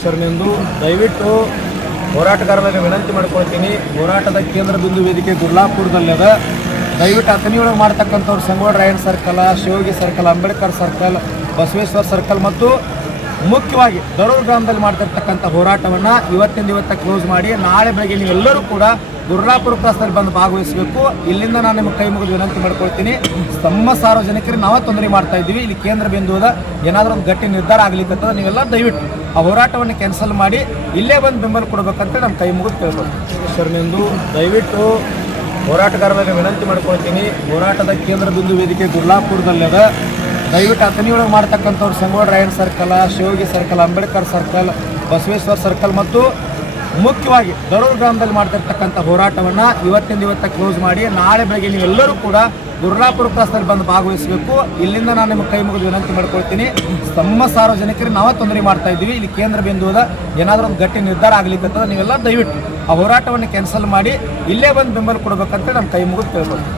ಶರಣೆಂದು ದಯವಿಟ್ಟು ಹೋರಾಟಗಾರರಿಗೆ ವಿನಂತಿ ಮಾಡ್ಕೊಳ್ತೀನಿ. ಹೋರಾಟದ ಕೇಂದ್ರ ಬಿಂದು ವೇದಿಕೆ ಗುರ್ಲಾಪುರದಲ್ಲದ ದಯವಿಟ್ಟು ಅಥಣಿಯೊಳಗೆ ಮಾಡ್ತಕ್ಕಂಥವ್ರು Sangolli Rayanna circle Shivaji circle, Ambedkar circle, Basaveshwara circle ಮತ್ತು ಮುಖ್ಯವಾಗಿ ದರೂರ್ ಗ್ರಾಮದಲ್ಲಿ ಮಾಡ್ತಿರ್ತಕ್ಕಂಥ ಹೋರಾಟವನ್ನು ಇವತ್ತಿಂದ ಇವತ್ತ ಕ್ಲೋಸ್ ಮಾಡಿ ನಾಳೆ ಬೆಳಗ್ಗೆ ನೀವೆಲ್ಲರೂ ಕೂಡ ಗುರ್ಲಾಪುರ ಕ್ರಾಸ್ನಲ್ಲಿ ಬಂದು ಭಾಗವಹಿಸಬೇಕು. ಇಲ್ಲಿಂದ ನಾನು ನಿಮಗೆ ಕೈ ಮುಗಿದು ವಿನಂತಿ ಮಾಡ್ಕೊಳ್ತೀನಿ. ತಮ್ಮ ಸಾರ್ವಜನಿಕರಿಗೆ ನಾವೇ ತೊಂದರೆ ಮಾಡ್ತಾ ಇದ್ದೀವಿ. ಇಲ್ಲಿ ಕೇಂದ್ರ ಬಿಂದುವುದ ಏನಾದರೂ ಒಂದು ಗಟ್ಟಿ ನಿರ್ಧಾರ ಆಗ್ಲಿಕ್ಕೆ ನೀವೆಲ್ಲ ದಯವಿಟ್ಟು ಆ ಹೋರಾಟವನ್ನು ಕ್ಯಾನ್ಸಲ್ ಮಾಡಿ ಇಲ್ಲೇ ಬಂದು ಬೆಂಬಲ ಕೊಡಬೇಕಂತ ನಮ್ಮ ಕೈ ಮುಗಿದು ಕೇಳ್ಬೋದು ನಿಂದು ದಯವಿಟ್ಟು ಹೋರಾಟಗಾರರಿಗೆ ವಿನಂತಿ ಮಾಡ್ಕೊಳ್ತೀನಿ. ಹೋರಾಟದ ಕೇಂದ್ರ ಬಿಂದು ವೇದಿಕೆ ಗುರ್ಲಾಪುರದಲ್ಲದ ದಯವಿಟ್ಟು ಅಥಣಿಯೊಳಗೆ ಮಾಡ್ತಕ್ಕಂಥವ್ರು Sangolli Rayanna circle Shivaji circle Ambedkar circle Basaveshwara circle ಮತ್ತು ಮುಖ್ಯವಾಗಿ ದರೂರ್ ಗ್ರಾಮದಲ್ಲಿ ಮಾಡ್ತಿರ್ತಕ್ಕಂಥ ಹೋರಾಟವನ್ನು ಇವತ್ತಿಂದ ಇವತ್ತ ಕ್ಲೋಸ್ ಮಾಡಿ ನಾಳೆ ಬೆಳಗ್ಗೆ ನೀವೆಲ್ಲರೂ ಕೂಡ ಗುರುಲಾಪುರ ಕ್ರಾಸ್ನಲ್ಲಿ ಬಂದು ಭಾಗವಹಿಸಬೇಕು. ಇಲ್ಲಿಂದ ನಾನು ನಿಮಗೆ ಕೈ ಮುಗಿದು ವಿನಂತಿ ಮಾಡ್ಕೊಳ್ತೀನಿ. ತಮ್ಮ ಸಾರ್ವಜನಿಕರಿಗೆ ನಾವೇ ತೊಂದರೆ ಮಾಡ್ತಾ ಇದ್ದೀವಿ. ಇಲ್ಲಿ ಕೇಂದ್ರ ಬಿಂದುವದ ಏನಾದರೂ ಒಂದು ಗಟ್ಟಿ ನಿರ್ಧಾರ ಆಗ್ಲಿಕ್ಕೆ ನೀವೆಲ್ಲ ದಯವಿಟ್ಟು ಆ ಹೋರಾಟವನ್ನು ಕ್ಯಾನ್ಸಲ್ ಮಾಡಿ ಇಲ್ಲೇ ಬಂದು ಬೆಂಬಲ ಕೊಡಬೇಕಂತ ನಾನು ಕೈ ಮುಗಿದು ಕೇಳ್ಬೋದು